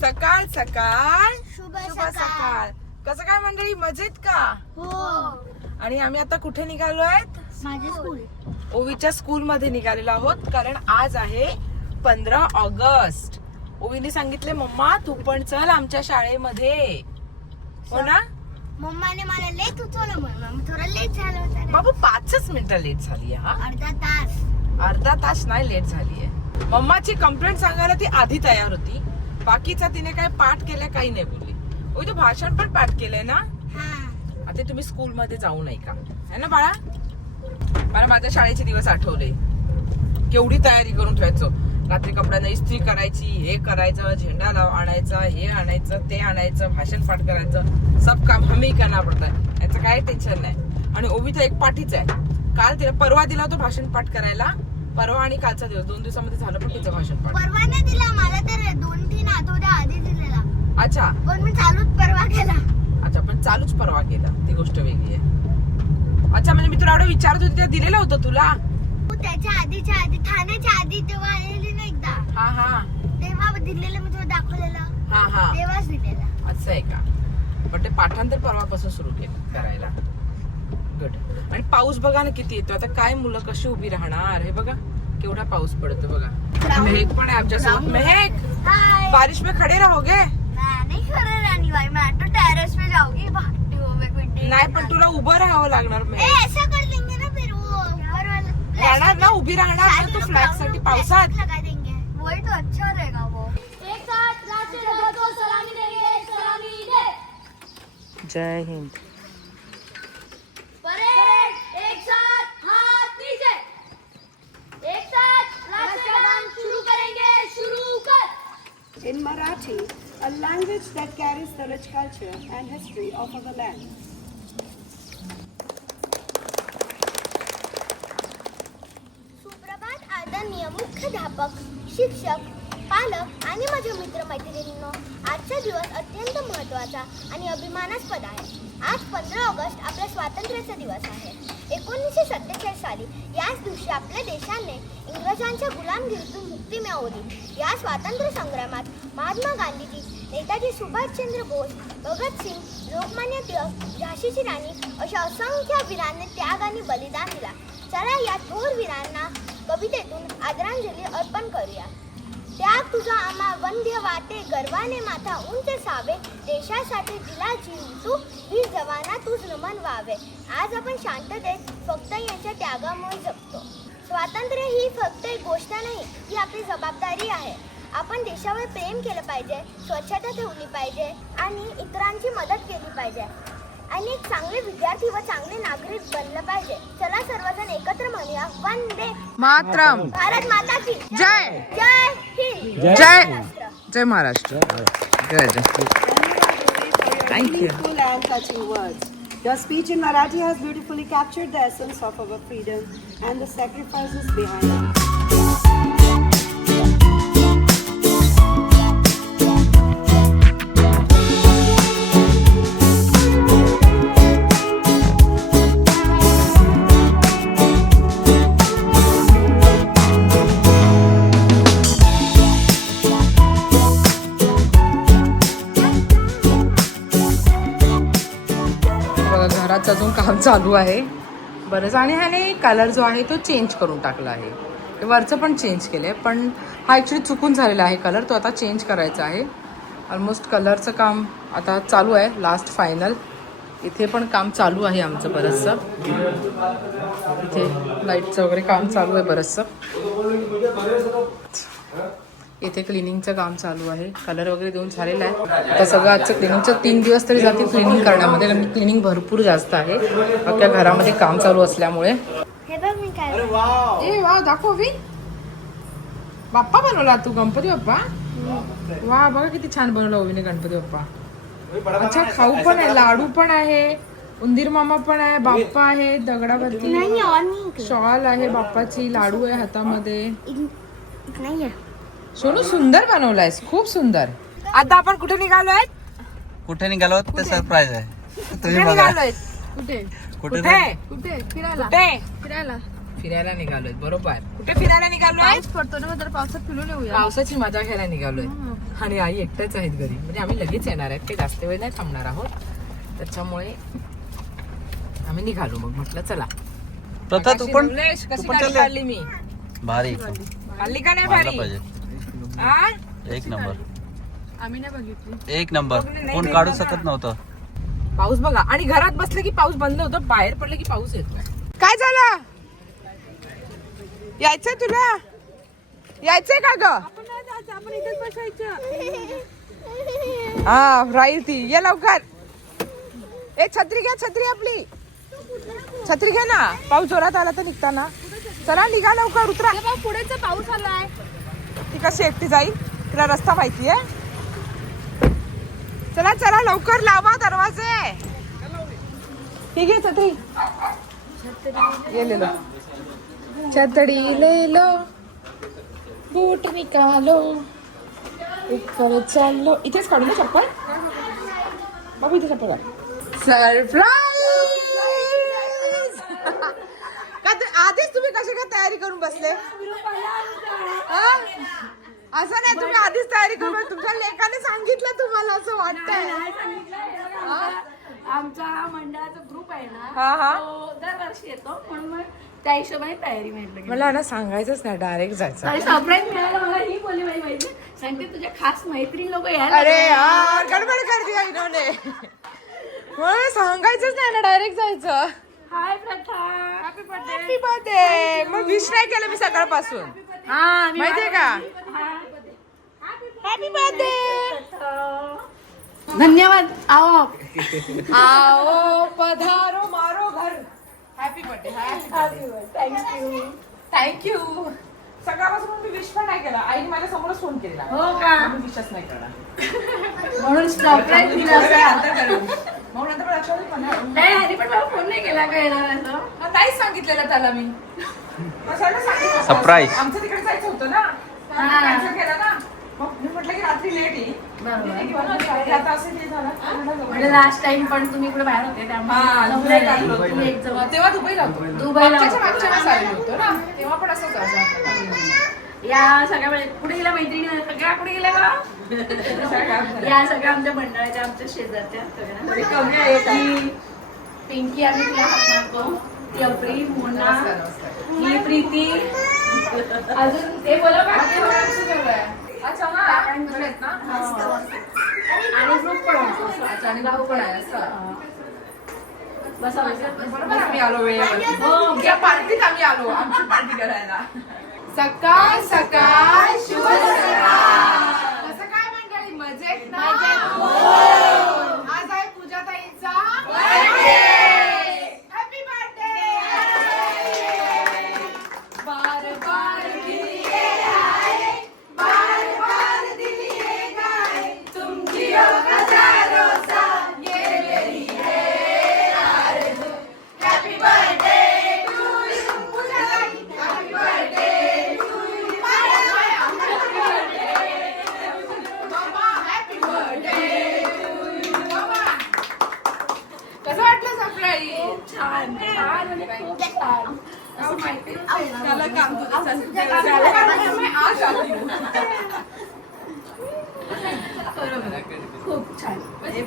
सकाळ सकाळ. शुभ सकाळ. कसं काय मंडळी? मजेत का? हो. आणि आम्ही आता कुठे निघालो आहेत? ओवीच्या स्कूल. मध्ये निघालेलो आहोत कारण आज आहे पंधरा ऑगस्ट. ओवीने सांगितले मम्मा तू पण चल आमच्या शाळेमध्ये. हो ना? मम्माने मला लेट उठवलं म्हणून. थोडं लेट झालं होतं ना. बाबू पाचच मिनिटं लेट झाली हा? अर्धा तास. अर्धा तास नाही लेट झाली आहे. मम्माची कंप्लेंट सांगायला ती आधी तयार होती. बाकीचा तिने काय पाठ केलं काही नाही बोलली. ओवी तू भाषण पण पाठ केलंय ना? हा. आता तुम्ही स्कूल मध्ये जाऊ नये का? है ना बाळा? मला माझ्या शाळेचे दिवस आठवले. केवढी तयारी करून ठेवायचो. रात्री कपड्यांना इस्त्री करायची हे करायचं झेंडा लाव आणायचा हे आणायचं ते आणायचं भाषण पाठ करायचं. सब काम हमी करना पडत याचं काही टेन्शन नाही. आणि तर एक पाठीच आहे. काल तिला परवा दिला होता भाषण पाठ करायला. परवा आणि कालचा दिवस. दोन दिवसामध्ये झालं पण तिचं भाषण पाठ. परवा नाही दिला मला तर दोन तीन आठवड्या आधी दिलेला. अच्छा. पण मी चालूच परवा केला. अच्छा पण चालूच परवा केलं. ती गोष्ट वेगळी आहे. अच्छा म्हणजे मी तुला एवढं विचारत होती दिलेलं होतं तुला? तू त्याच्या आधीच्या आधी ठाण्याच्या आधी तेव्हा एकदा हा हा. तेव्हा दिलेलं मी तुला दाखवलेलं. हा हा. तेव्हाच दिलेला. असं आहे का? पण ते पाठांतर परवापासून सुरू केलं करायला. गुड आणि पाऊस बघा ना किती येतो. आता काय मुलं कशी उभी राहणार? हे बघा केवढा पाऊस पडतो बघा. मेहक पण आहे आमच्यासोबत. मेहक! हाय बारिश में खडे रहोगे नहीं खरं रानी भाई मैं तो टेरेस पे जाऊंगी भागती हुए मैं कोई देख नाही पण तुला उभं राहावं लागणार ए मेहक. ऐसा कर देंगे ना फिर. वो ऊपर वाला राहणार ना उभी राहणार ना तू फ्लॅगसाठी पावसात लगा देंगे वही तो अच्छा रहेगा वो एक साथ राष्ट्रीय ध्वज को सलामी देंगे सलामी दे जय हिंद परेड एक साथ हाथ नीचे एक साथ राष्ट्रगान शुरू करेंगे शुरू कर In Marathi, a language that carries the rich culture and history of our land. सुप्रभात आदरणीय मुख्याध्यापक शिक्षक पालक आणि माझ्या मित्रमैत्रिणींनो आजचा दिवस अत्यंत महत्त्वाचा आणि अभिमानास्पद आहे. आज पंधरा ऑगस्ट आपल्या स्वातंत्र्याचा दिवस आहे. एकोणीसशे सत्तेचाळीस साली याच दिवशी आपल्या देशाने इंग्रजांच्या गुलामगिरीतून मुक्ती मिळवली. या स्वातंत्र्य संग्रामात महात्मा गांधीजी नेताजी सुभाषचंद्र बोस भगतसिंग लोकमान्य टिळक झाशीची राणी अशा असंख्य वीरांनी त्याग आणि बलिदान दिला. चला या थोर वीरांना कवितेतून आदरांजली अर्पण करूया. त्याग तुझा आम्हा वंद्य वाटे गर्वाने माथा उंच सावे. देशासाठी दिला जीव तू वीर जवाना तूच नमन व्हावे आज आपण शांततेत फक्त यांच्या त्यागामुळे जगतो. स्वातंत्र्य ही फक्त एक गोष्ट नाही ही आपली जबाबदारी आहे. आपण देशावर प्रेम केलं पाहिजे स्वच्छता ठेवली पाहिजे आणि इतरांची मदत केली पाहिजे. आणि एक चांगले विद्यार्थी व चांगले नागरिक बनलं पाहिजे चला सर्वजण एकत्र म्हणूया वंदे मातरम भारत माता की जय जय हिंद जय महाराष्ट्र. जय Maharashtra good Thank you. Beautiful and touching words. Your speech in Marathi has beautifully captured the essence of our freedom and the sacrifices behind it. घराचं अजून काम चालू आहे. बरंच आणि ह्याने कलर जो आहे तो चेंज करून टाकला आहे. ते वरचं पण चेंज केलं आहे पण हा ॲक्च्युली चुकून झालेला आहे कलर तो आता चेंज करायचा आहे. ऑलमोस्ट कलरचं काम आता चालू आहे लास्ट फायनल इथे पण काम चालू आहे आमचं बरंचसं. इथे लाईटचं वगैरे काम चालू आहे बरंचसं. इथे क्लिनिंगचं काम चालू आहे. कलर वगैरे देऊन झालेलं आहे. आता सगळं आजचं क्लिनिंगचं तीन दिवस तरी जातील क्लिनिंग करण्यामध्ये. कारण क्लिनिंग भरपूर जास्त आहे. अख्ख्या घरामध्ये काम चालू असल्यामुळे. हे बघ मी काय ए वा दाखव वी. बाप्पा बनवला तू गणपती बाप्पा? वा बघा किती छान बनवला ओवीने गणपती बाप्पा. अच्छा खाऊ पण आहे लाडू पण आहे उंदीर मामा पण आहे बाप्पा आहे दगडावरती शॉल आहे बाप्पाची लाडू आहे हातामध्ये. नाही सोनू सुंदर बनवलायस. खूप सुंदर. आता आपण कुठे निघालोय? कुठे निघालो? ते सरप्राईज आहे. कुठे तुम्ही बघा. कुठे? कुठे कुठे? फिरायला. कुठे? फिरायला. फिरायला निघालोय बरोबर. कुठे फिरायला निघालोय? पडतो ना मग जरा पावसात फिरून येऊया. पावसाची मजा घ्यायला निघालोय. आणि आई एकट्याच आहेत घरी. म्हणजे आम्ही लगेच येणार आहेत. काही जास्त वेळ नाही थांबणार आहोत. त्याच्यामुळे आम्ही निघालो मग. म्हटलं चला. प्रथा तू पण काढली मी? भारी. काढली का नाही भारी? एक नंबर. आम्ही नाही बघितली. एक नंबर. नाही कोण काढू. शकत नव्हतं. पाऊस बघा. आणि घरात बसलं की पाऊस बंद होतो बाहेर पडलं की पाऊस येतो काय झालं? यायचंय तुला? यायचंय का ग? हा राहील ती. ये लवकर. ए छत्री घ्या छत्री आपली. छत्री घ्या ना. पाऊस जोरात आला तर निघताना. चला निघा लवकर उतरा. पुढेचा पाऊस आलाय. ती कशी एकटी जाईल? तिला रस्ता माहिती आहे. चला चला लवकर लावा दरवाजे. ठीक आहे छत्री. ये लो छतड़ी ले लो. बूट निकालो. इकडे चाललो इथेच काढू ना चप्पल? बाबू इथे चप्पल सरप्राईज आधीच तुम्ही कशी काय तयारी करून बसले? असं नाही तुम्ही आधीच तयारी करून बसले. तुमच्या लेखाने सांगितलं तुम्हाला असं वाटतंय. आमचा मंडळाचा ग्रुप आहे ना हा हा. तो दरवर्षी येतो. म्हणून मग त्या हिशोबाने तयारी म्हटलं मला ना सांगायचंच नाही डायरेक्ट जायचं. सरप्राईज मिळाला मला ही बोली माहिती सांगते तुझ्या खास मैत्रीण लोक यायला अरे यार गडबड कर इन्होंने? मला सांगायचंच नाही ना डायरेक्ट जायचं. हाय प्रथा. हॅपी बर्थडे मग विश नाही केलं मी सकाळपासून. हा माहितीये का? हॅपी बर्थडे धन्यवाद. आओ. आओ पधारो मारो घर. हॅपी बर्थडे थँक्यू थँक्यू सकाळपासून मी विश पण नाही केला. आईने माझ्या समोरच फोन केला हो का? मी विशच नाही करणार. म्हणून सरप्राईज दिला असा मग नंतर पण नाही. पण मला फोन नाही केला का येणार असं मग नाहीच सांगितलेलं त्याला मी. सांगितलं? Surprise. आमचं तिकडे जायचं होतं ना. हा. कॅन्सल केलं ना. मग मी म्हटलं की रात्री लेट येईल बरोबर. किंवा मग सकाळी आता असं ते झालं. म्हटलं म्हणजे लास्ट टाइम पण तुम्ही इकडे बाहेर होते हा, त्यामुळे दुबईला आलो. होतो. तुम्ही एक जवळ. तेव्हा दुबईला होतो. दुबईला मागच्याच्या होतो. मागच्या वेळेस आलेलो होतो ना. तेव्हा पण असंच झालं. या सगळ्या वेळे कुठे गेल्या मैत्रिणी? सगळ्या कुठे गेल्या का या सगळ्या आमच्या मंडळाच्या आमच्या शेजारच्या सगळ्या. ही पिंकी आम्ही तिला हात मारतो. ती अप्री मोना ही प्रीती. अजून ते बोला अच्छा आणि ग्रुप पण आणि भाऊ पण आहे असं. बसा आम्ही आलो हो. पार्टीत. आम्ही आलो. आमची पार्टी करायला. सकाळ सकाळ शुभ सकाळ कसं काय मंडळी मजेत ना आज आहे पूजाताईंचा हॅपी बर्थडे बार बार दिलिये आए बार बार दिलिये गाए तुम जियो हजारों साल ये मेरी है आरज़ू हैप्पी बर्थडे टू यू पूजाताई हैप्पी बर्थडे टू यू मामा हॅपी बर्थडे टू यू मामा कसं वाटलं सप्राईज छान म्हणजे खूप छान असं माहिती त्याला काम खूप छान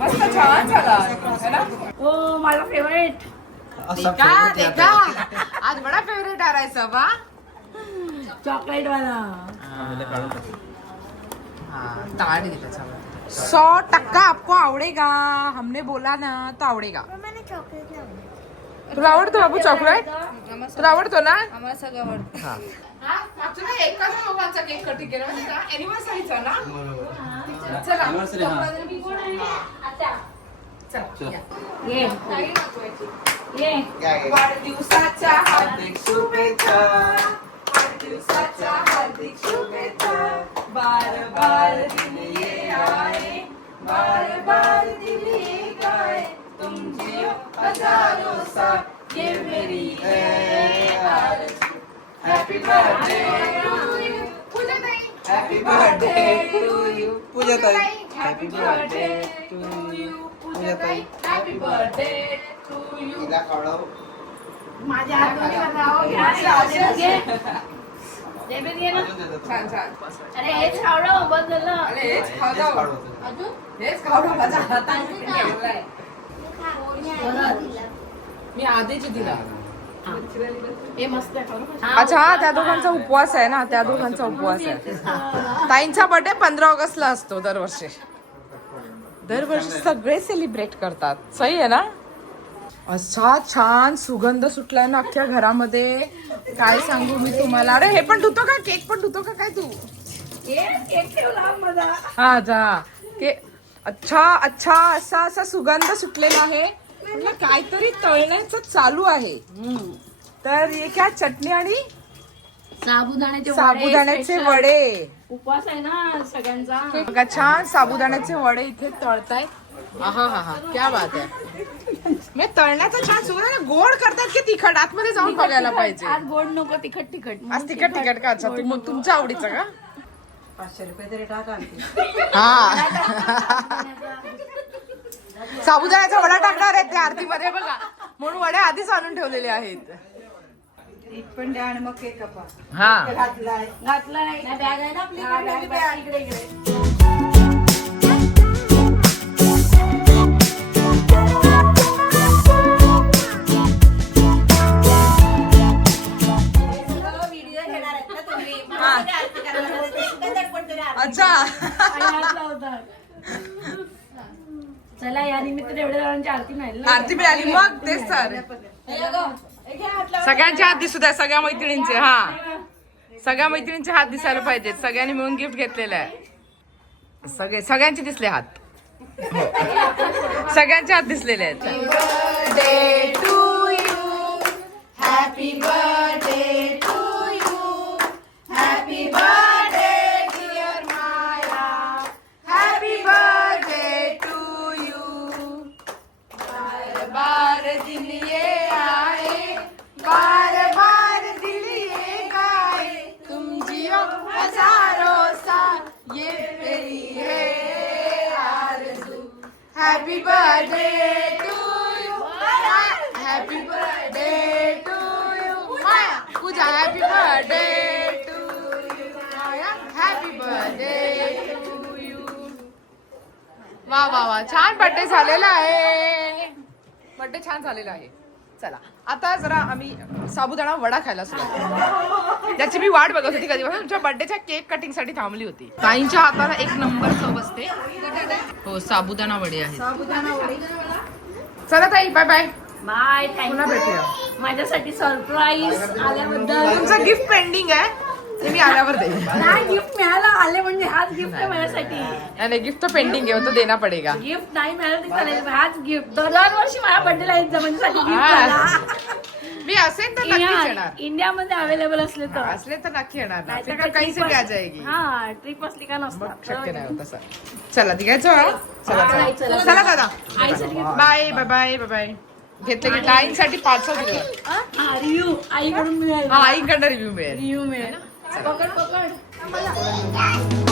मस्त छान झाला हो माझा फेवरेट आज बडा फेवरेट आ रहा सब चॉकलेट वाला ताड़ सौ टक्का आपको आवडेगा हमने बोला ना तो आवडेगा। मैंने चॉकलेट तुला आवडतो बाबू चॉकलेट तुला आवडतो ना? आम्हाला सगळं आवडतं. हा. एकाच केक कटिंग केला म्हणजे अॅनिव्हर्सरीचा ना? चला. चला या. ये. ये. वाढदिवसाच्या हार्दिक शुभेच्छा. वाढदिवसाच्या हार्दिक शुभेच्छा. बार बार दिलिये आए. बार बार है बर्थडे टू यू पूजा ताई happy birthday to you Pooja ताई. Happy birthday to you Pooja ताई हॅपी बर्थडे टू यू तिला कळव माझ्या हातून घे जेबीत घे ना छान छान अरे हेच खावडं बस झालं अरे हेच खाऊ जाऊ अजून हेच खाऊ माझ्या हातात ठेवलंय. मी आधीच दिला. हे. मस्त अच्छा हा त्या दोघांचा उपवास आहे ना त्या दोघांचा उपवास आहे. ताईंचा बर्थडे पंधरा ऑगस्टला असतो दरवर्षी. दरवर्षी सगळे सेलिब्रेट करतात. सही आहे ना? असा छान सुगंध सुटलाय ना अख्ख्या घरामध्ये. काय सांगू मी तुम्हाला? अरे हे पण धुतो का? केक पण धुतो का? काय तू? हा जा. के अच्छा अच्छा असा असा सुगंध सुटलेला आहे. काहीतरी तळण्याचं चालू आहे. तर हे काय चटणी आणि साबुदाण्याचे वडे साबुदाण्याचे. वडे. उपवास आहे ना सगळ्यांचा. बघा छान साबुदाण्याचे वडे इथे तळतायत. हा हा हा. क्या बात आहे. मी तळण्याचं छान सुगंध आहे. गोड करतात की तिखट? आतमध्ये जाऊन बघायला पाहिजे. आज गोड नको तिखट तिखट. आज तिखट तिखट का? अच्छा तू मग तुमच्या आवडीचं का? पाचशे रुपये तरी टाका हा. साबुदाण्याचा वडा टाकणार आहेत ते आरतीमध्ये बघा. म्हणून वडे आधीच आणून ठेवलेले आहेत. एक पण द्या आणि मग केक कापा हा. घातलाय. घातलाय. बॅग आहे ना आपली. इकडे इकडे. आरती मिळाली मग तेच सर सगळ्यांचे हात दिसू द्या सगळ्या मैत्रिणींचे हा. सगळ्या मैत्रिणींचे हात दिसायला पाहिजेत. सगळ्यांनी मिळून गिफ्ट घेतलेलं आहे. सगळे सगळ्यांचे दिसले हात. सगळ्यांचे हात दिसलेले आहेत. वा वा छान बर्थडे झालेला आहे. बर्थडे छान झालेला आहे. चला आता जरा आम्ही साबुदाणा वडा खायला सुरुवात त्याची मी वाट बघत होती कधी तुमच्या बर्थडेच्या केक कटिंगसाठी थांबली होती. ताईंच्या हाताला एक नंबर चव असते. हो साबुदाणा वडे आहे चला ताई बाय बाय बाय पुन्हा भेटूया. माझ्यासाठी सरप्राईज आल्याबद्दल. तुमचं गिफ्ट पेंडिंग आहे. ते मी आल्यावर देईन. नाही गिफ्ट मिळालं आले म्हणजे हाच गिफ्ट आहे माझ्यासाठी. नाही गिफ्ट तो पेंडिंग आहे तो देना पडेगा. गिफ्ट नाही मिळालं तरी चालेल हाच गिफ्ट दरवर्षी माझ्या बर्थडेला येत जा हा. मी असेल तर नक्कीच येणार. इंडियामध्ये अवेलेबल असले तर. असले तर नक्की येणार. ना नाहीतर फिकर काय काही से trip अस- जाएगी हा ट्रिप असली का मग नसतात शक्य नाही होत तसं. चला निघायचं हा? चला चला. चला. चला दादा. आईसाठी bye bye bye bye. Bye घेतले घेतलं आईंसाठी पाच दिलं. हा रिव्ह्यू. आईकडून मिळेल. हा आईकडनं रिव्ह्यू मिळेल. रिव्ह्यू मिळेल. पकड पकड दीदी चार दीदी